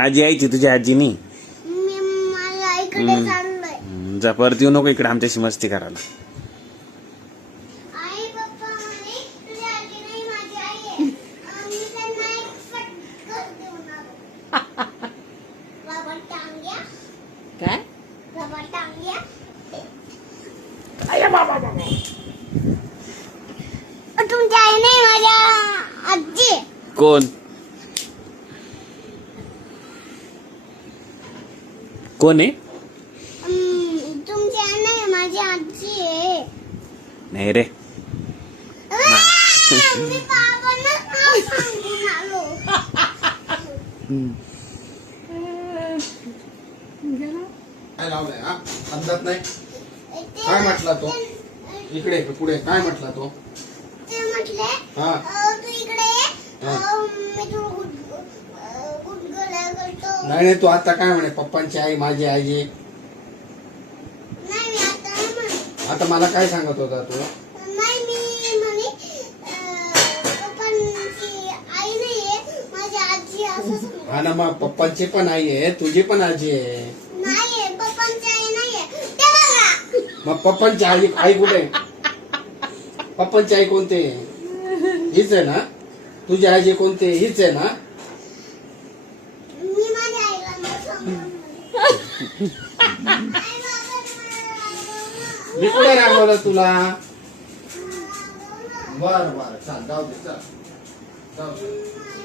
माझी आईची तुझ्या आजीनी. मी माझ्या आईकडे चाललोय. जा परत येऊ नको इकडे आमच्याशी मस्ती करायला. आई पप्पा म्हणे तुझी आजी नाही माझी आई आहे. मी त्यांना एक फटका देऊन आलो. बाबा टांग्या काय बाबा टांग्या. तुमची आई नाही माझ्या आजी. कोण कोण आहे? तुमची आई नाही माझी आजी आहे. नाही रे. मी बाबांना नाव सांगून आलो. काय लावलंय हा समजत नाही. काय म्हटला तो? इकडे पुढे काय म्हटला तो? ते म्हटले हा तू इकडे ये. मी तुला गुडगुड्या करतो. नाही तू आता काय म्हणे पप्पांची आई माझी आजी. नाही मी आता नाही म्हणे. आता मला काय सांगत होता तू? नाही मी म्हणे पप्पांची आई नाहीये माझी आजी असं सांगतो. हा ना मग पप्पांची पण आई आहे तुझी पण आजी आहे. नाहीये पप्पांची आई नाहीये. ते बघा मग पप्पांची आई आई कुठे? पप्पांची आई कोणते? हीच आहे ना. तुझी आजी कोणते? हीच आहे ना. मी माझ्या आईला नाव सांगणार. मी कुठे रागवलं तुला? बर बर चाल जाऊ दे चल जाऊ दे.